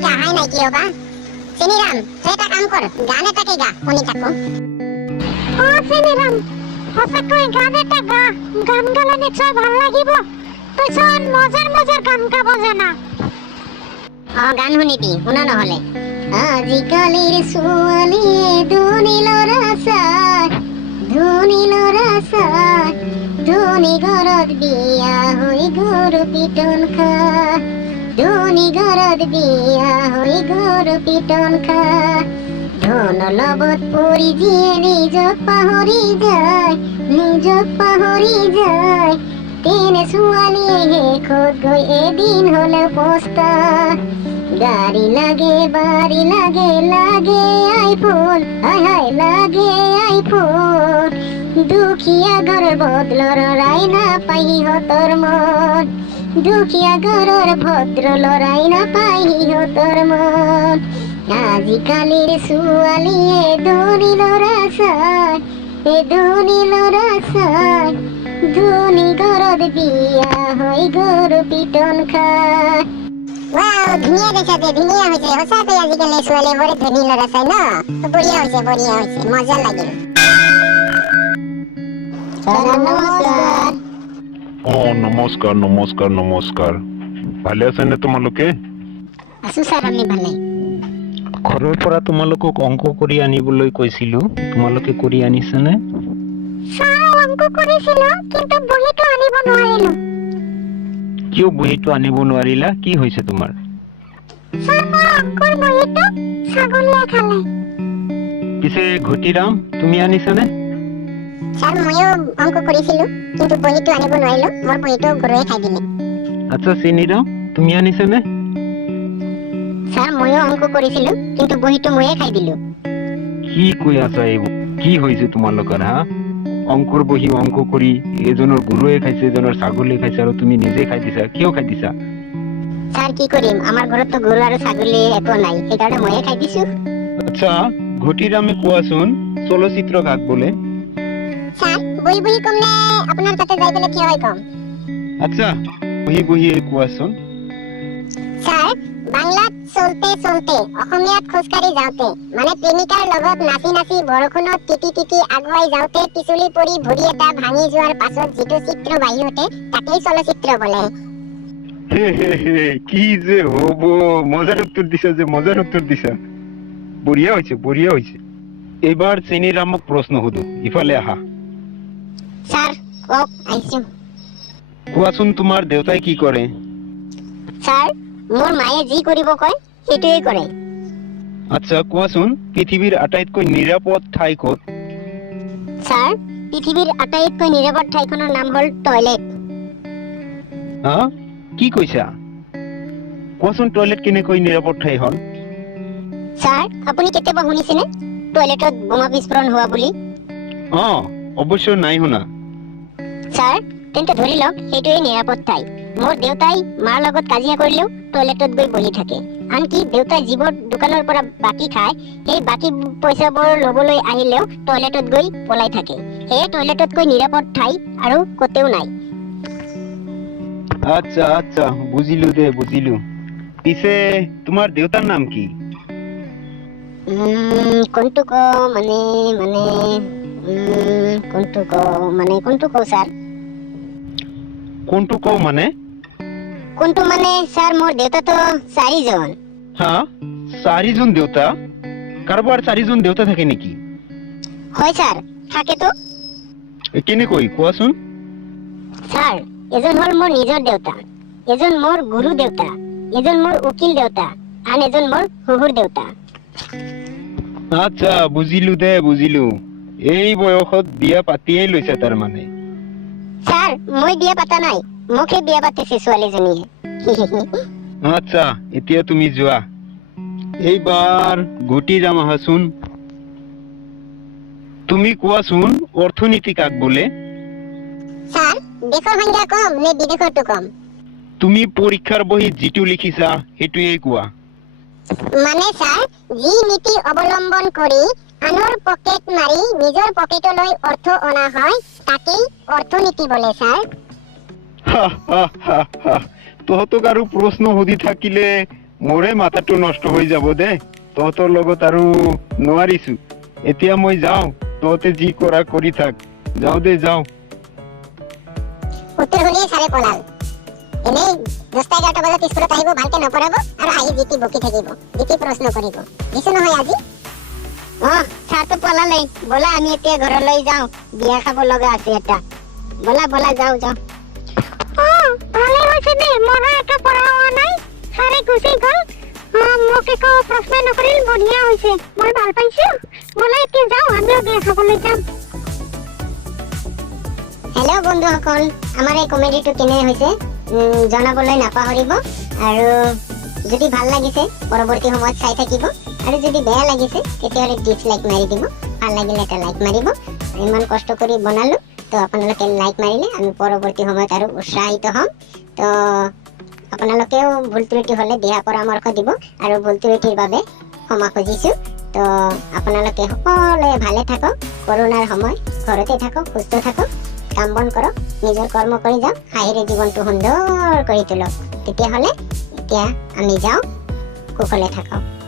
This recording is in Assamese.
এতিয়ালৈকে আহাই নাই কিয় বা? চিনিৰাম, তই এটা কাম কৰ, গান এটাকে গা, শুনি থাকো। চিনিৰাম, সঁচাকৈ গান এটা গা। গান গালে নিশ্চয় ভাল লাগিব। তই চোন মজাৰ মজাৰ গান গাব জানা। গান শুনিবি, শুনা নহলে। আজিকালিৰ ছোৱালীয়ে ধনী ল'ৰা চাই, ধনী ল'ৰা চাই, ধনী ঘৰত বিয়া হৈ গৰু পিটন খায়, ধনী ঘৰত বিয়া হৈ গৰু পিটন খায়। ধন লগত পৰি যিয়ে নিজক পাহৰি যায়, নিজক পাহৰি যায়, তেনে ছোৱালীয়ে শেষত গৈ এদিন হলেও পস্তায়। গাড়ী লাগে, বাড়ী লাগে, লাগে আইফোন, হায় হায় লাগে আইফোন। দুখীয়া ঘৰৰ ভদ্ৰ লৰাই নাপায় সিহঁতৰ মন, দুখীয়া ঘৰৰ ভদ্ৰ লৰাই নাপায় সিহঁতৰ মন। আজিকালিৰ ছোৱালীয়ে ধনী ল'ৰা চাই, ধনী ল'ৰা চাই, ধনী ঘৰত বিয়া হৈ গৰু পিটন খায়। ধুনীয়া দেখাতে, ধুনীয়া হৈছে। সঁচাকৈ আজিকালি ছোৱালী বৰ ধনী ল'ৰা চাই ন? বঢ়িয়া হৈছে, বঢ়িয়া হৈছে, মজা লাগিল। নমস্কাৰ নমস্কাৰ নমস্কাৰ। ভালে আছে নে তোমালোকে? আছো ছাৰ, আমি ভালে। ঘৰৰ পৰা তোমালোকক অংক কৰি আনিবলৈ কৈছিলো, তোমালোকে কৰি আনিছানে? ছাৰ, অংক কৰিছিলো কিন্তু বহীটো আনিব নোৱাৰিলো। কিয় বহীটো আনিব নোৱাৰিলা? কি হৈছে তোমাৰ? ছাৰ, মোৰ অংকৰ বহীটো ছাগলীয়ে খালে। পিছে ঘটিৰাম, তুমি আনিছানে? ছাৰ, ময়ো অংক কৰিছিলো কিন্তু বহীটো আনিব নোৱাৰিলো, মোৰ বহীটো গৰুৱে খাই দিলে। আচ্ছা চিনিৰাম, তুমি আনিছানে? ছাৰ, ময়ো অংক কৰিছিলো কিন্তু বহীটো ময়ে খাই দিলো। কি কৈ আছা এইবোৰ? কি হৈছে তোমালোকৰ হা? অংকৰ বহি অংক কৰি এজনৰ গৰুৱে খাইছে, এজনৰ ছাগলীয়ে খাইছে, আৰু তুমি নিজে খাই দিছা। কিয় খাই দিছা? ছাৰ, কি কৰিম, আমাৰ ঘৰততো গৰু আৰু ছাগলী একো নাই, সেইকাৰণে ময়ে খাই দিছো। আচ্ছা ঘটিৰামে কোৱাচোন, চলচ্চিত্ৰ কাক বোলে? ছাৰ, বহি বহি কম নে আপোনাৰ তাতে যাই পেলাই থিয় হৈ কম? আচ্ছা বহি বহি কোৱাচোন। ছাৰ, বাংলাত চলতে চলতে, অসমীয়াত খোজকাঢ়ি যাওঁতে, মানে প্ৰেমিকাৰ লগত নাচি নাচি বৰষুণত তিতি তিতি আগুৱাই যাওঁতে পিছলি পৰি ভৰি এটা ভাঙি যোৱাৰ পাছত যিটো চিত্ৰ বাঢ়ি উঠে তাকেই চলচ্চিত্ৰ বোলে। কি যে হব, মজাৰ উত্তৰ দিছা যে, মজাৰ উত্তৰ দিছা। বঢ়িয়া হৈছে, বঢ়িয়া হৈছে। এইবাৰ চেনিৰামক প্ৰশ্ন সুধো, ইফালে আহা। ছাৰ, কওক, আহিছো। কোৱাচোন, তোমাৰ দেউতাই কি কৰে? ছাৰ, মোৰ মায়ে যি কৰিব কয় সেইটোৱে কৰে। আচ্ছা কোৱাচোন, পৃথিৱীৰ আটাইতকৈ নিৰাপদ ঠাই ক'ত? ছাৰ, পৃথিৱীৰ আটাইতকৈ নিৰাপদ ঠাইখনৰ নাম হ'ল টয়লেট। হা, কি কৈছা? কোৱাচোন, টয়লেট কেনেকৈ নিৰাপদ ঠাই হ'ল? ছাৰ, আপুনি কেতিয়াবা শুনিছেনে টয়লেটত বোমা বিস্ফোৰণ হোৱা বুলি? অৱশ্য নাই শুনা। ছাৰ, তেন্তে ধৰি লওক সেইটোৱে নিৰাপদ ঠাই। মোৰ দেউতাই মাৰ লগত কাজিয়া কৰিলেও টয়লেটত গৈ বহি থাকে। আনকি দেউতাই যিবোৰ দোকানৰ পৰা বাকী খায়, সেই বাকী পইচাবোৰ ল'বলৈ আহিলেও টয়লেটত গৈ পলাই থাকে। সেয়ে টয়লেটতকৈ নিৰাপদ ঠাই আৰু কতেও নাই। আচ্ছা আচ্ছা, বুজিলো দে, বুজিলো। পিছে তোমাৰ দেউতাৰ নাম কি? কোনটো কওঁ মানে মানে কোনটো কওঁ ছাৰ? কোনটো কওঁ মানে? কোনটো মানে ছাৰ, মোৰ দেউতাতো 4 জন। হা, 4 জন দেউতা? কাৰোবাৰ 4 জন দেউতা থাকে নেকি? হয় ছাৰ, থাকেতো। কেনেকৈ কোৱাচোন? ছাৰ, এজন হ'ল মোৰ নিজৰ দেউতা, এজন মোৰ গুৰু দেউতা, এজন মোৰ উকিল দেউতা, আন এজন মোৰ শহুৰ দেউতা। আচ্ছা বুজিলো দে, বুজিলো। এই বয়সত বিয়া পাতিয়ে লৈছে তাৰমানে। ছাৰ, মই বিয়া পাতা নাই, মোকহে বিয়া পাতিছে ছোৱালীজনীয়ে। আচ্ছা, এতিয়া তুমি যোৱা। এইবাৰ ঘটিৰাম আহাচোন। তুমি কোৱাচোন, অৰ্থনীতি কাক বোলে? ছাৰ, দেশৰ সংজ্ঞা কম নে বিদেশৰটো কম? তুমি পৰীক্ষাৰ বহীত যিটো লিখিছা সেইটোৱে কোৱা। মানে ছাৰ, যি নীতি অৱলম্বন কৰি আনৰ পকেট মাৰি নিজৰ পকেটলৈ অৰ্থ অনা হয় তাকেই অৰ্থনীতি বোলে ছাৰ। তহঁতক আৰু প্ৰশ্ন সুধি থাকিলে মোৰে মাথাটো নষ্ট হৈ যাব দে তহঁতৰ লগত আৰু নোৱাৰিছো এতিয়া মই যাওঁ তহঁতে যি কৰা কৰি থাক যাওঁ দে যাওঁ উত্তৰ শুনিয়ে ছাৰে পলাল এনেই 10টা 11টা বজাত স্কুলত আহিব ভালকে নপঢ়াব আৰু আহি জিতি বকি থাকিব জিতি প্ৰশ্ন কৰিব দিছো নহয় আজি ছাৰটো পলালেই বলা আমি এতিয়া ঘৰলৈ যাওঁ বিয়া খাব লগা আছে এটা বলা বলা যাওঁ যাওঁ ভালে হৈছে দে মনৰ একো পঢ়া হোৱা নাই ছাৰে গুচি গ'ল মোক একো প্ৰশ্ন নকৰিল বঢ়িয়া হৈছে মই ভাল পাইছো ব'লা এতিয়া যাওঁ আমিও বিয়া খাবলৈ যাম হেল্ল' বন্ধুসকল আমাৰ এই কমেডিটো কেনে হৈছে জনাবলৈ নাপাহৰিব আৰু যদি ভাল লাগিছে পৰৱৰ্তী সময়ত চাই থাকিব আৰু যদি বেয়া লাগিছে তেতিয়াহ'লে ডিসলাইক মাৰি দিব ভাল লাগিলে এটা লাইক মাৰিব ইমান কষ্ট কৰি বনালো তো আপোনালোকে লাইক মাৰিলে আমি পৰৱৰ্তী সময়ত আৰু উৎসাহিত হ'ম তো আপোনালোকেও ভুল ত্ৰুটি হ'লে দিহা পৰামৰ্শ দিব আৰু ভুল ত্ৰুটিৰ বাবে ক্ষমা খুজিছো তো আপোনালোকে সকলোৱে ভালে থাকক কৰোনাৰ সময় ঘৰতে থাকক সুস্থ থাকক কাম বন কৰক নিজৰ কৰ্ম কৰি যাওক হাঁহিৰে জীৱনটো সুন্দৰ কৰি তোলক তেতিয়াহ'লে এতিয়া আমি যাওঁ কুশলে থাকক